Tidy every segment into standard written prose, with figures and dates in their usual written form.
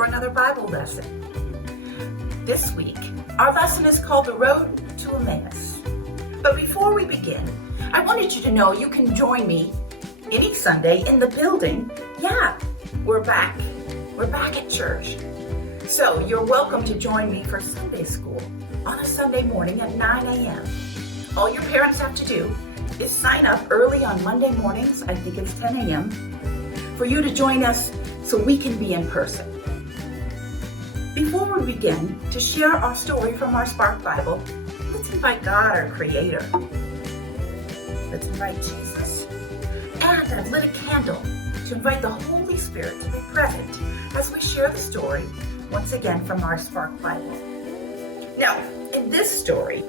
for another Bible lesson. This week, our lesson is called The Road to Emmaus. But before we begin, I wanted you to know you can join me any Sunday in the building. Yeah, we're back. We're back at church. So you're welcome to join me for Sunday school on a Sunday morning at 9 a.m. All your parents have to do is sign up early on Monday mornings, I think it's 10 a.m., for you to join us so we can be in person. Before we begin to share our story from our Spark Bible, let's invite God, our Creator. Let's invite Jesus. And I've lit a candle to invite the Holy Spirit to be present as we share the story once again from our Spark Bible. Now, in this story,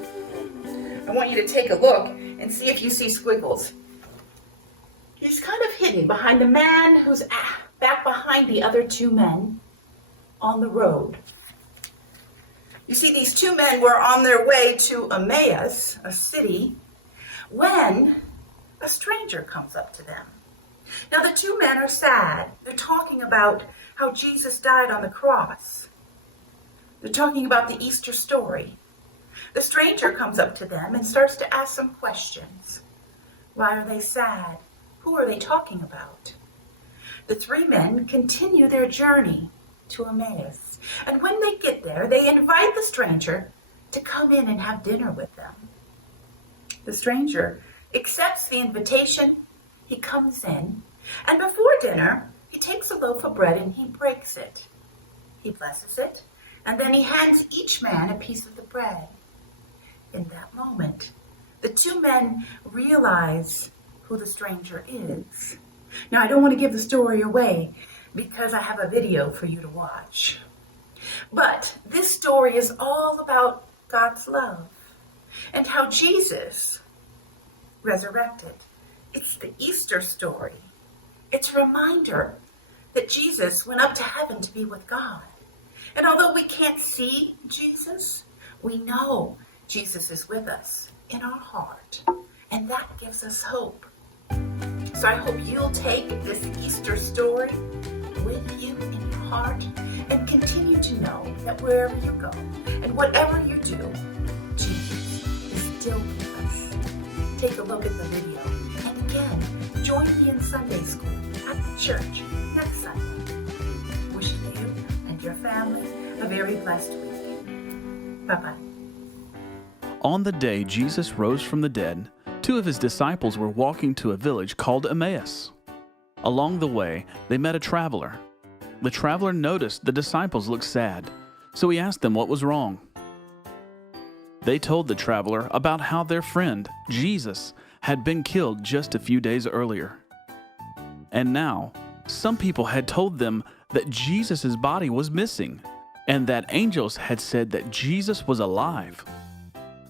I want you to take a look and see if you see squiggles. He's kind of hidden behind the man who's back behind the other two men on the road. You see, these two men were on their way to Emmaus, a city, when a stranger comes up to them. Now, the two men are sad. They're talking about how Jesus died on the cross. They're talking about the Easter story. The stranger comes up to them and starts to ask some questions. Why are they sad? Who are they talking about? The three men continue their journey to Emmaus. And when they get there, they invite the stranger to come in and have dinner with them. The stranger accepts the invitation. He comes in, and before dinner, he takes a loaf of bread and he breaks it. He blesses it, and then he hands each man a piece of the bread. In that moment, the two men realize who the stranger is. Now, I don't want to give the story away because I have a video for you to watch. But this story is all about God's love and how Jesus resurrected. It's the Easter story. It's a reminder that Jesus went up to heaven to be with God. And although we can't see Jesus, we know Jesus is with us in our heart. And that gives us hope. So I hope you'll take this Easter story with you in your heart and continue to know that wherever you go and whatever you do, Jesus is still with us. Take a look at the video. And again, join me in Sunday school at the church next Sunday. Wishing you and your family a very blessed week. Bye-bye. On the day Jesus rose from the dead, two of his disciples were walking to a village called Emmaus. Along the way, they met a traveler. The traveler noticed the disciples looked sad, so he asked them what was wrong. They told the traveler about how their friend, Jesus, had been killed just a few days earlier. And now, some people had told them that Jesus' body was missing, and that angels had said that Jesus was alive.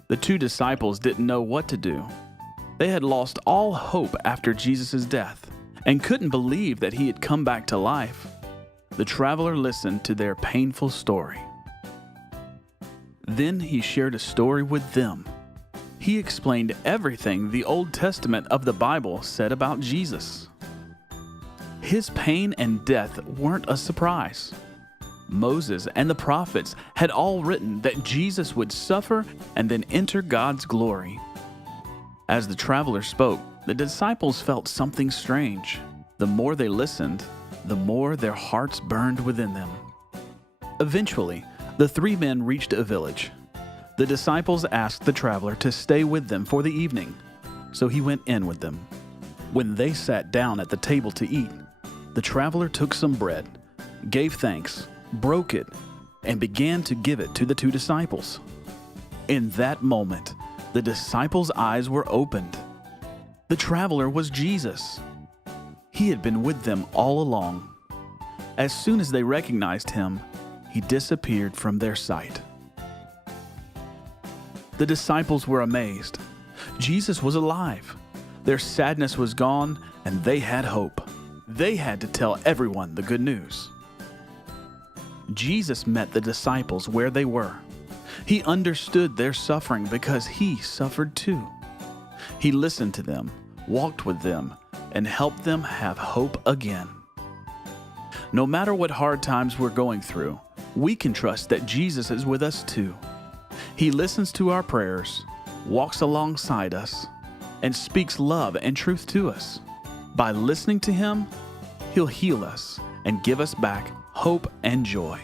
The two disciples didn't know what to do. They had lost all hope after Jesus' death and couldn't believe that he had come back to life. The traveler listened to their painful story. Then he shared a story with them. He explained everything the Old Testament of the Bible said about Jesus. His pain and death weren't a surprise. Moses and the prophets had all written that Jesus would suffer and then enter God's glory. As the traveler spoke, the disciples felt something strange. The more they listened, the more their hearts burned within them. Eventually, the three men reached a village. The disciples asked the traveler to stay with them for the evening, so he went in with them. When they sat down at the table to eat, the traveler took some bread, gave thanks, broke it, and began to give it to the two disciples. In that moment, the disciples' eyes were opened. The traveler was Jesus. He had been with them all along. As soon as they recognized him, he disappeared from their sight. The disciples were amazed. Jesus was alive. Their sadness was gone, and they had hope. They had to tell everyone the good news. Jesus met the disciples where they were. He understood their suffering because he suffered too. He listened to them, walked with them, and helped them have hope again. No matter what hard times we're going through, we can trust that Jesus is with us too. He listens to our prayers, walks alongside us, and speaks love and truth to us. By listening to Him, He'll heal us and give us back hope and joy.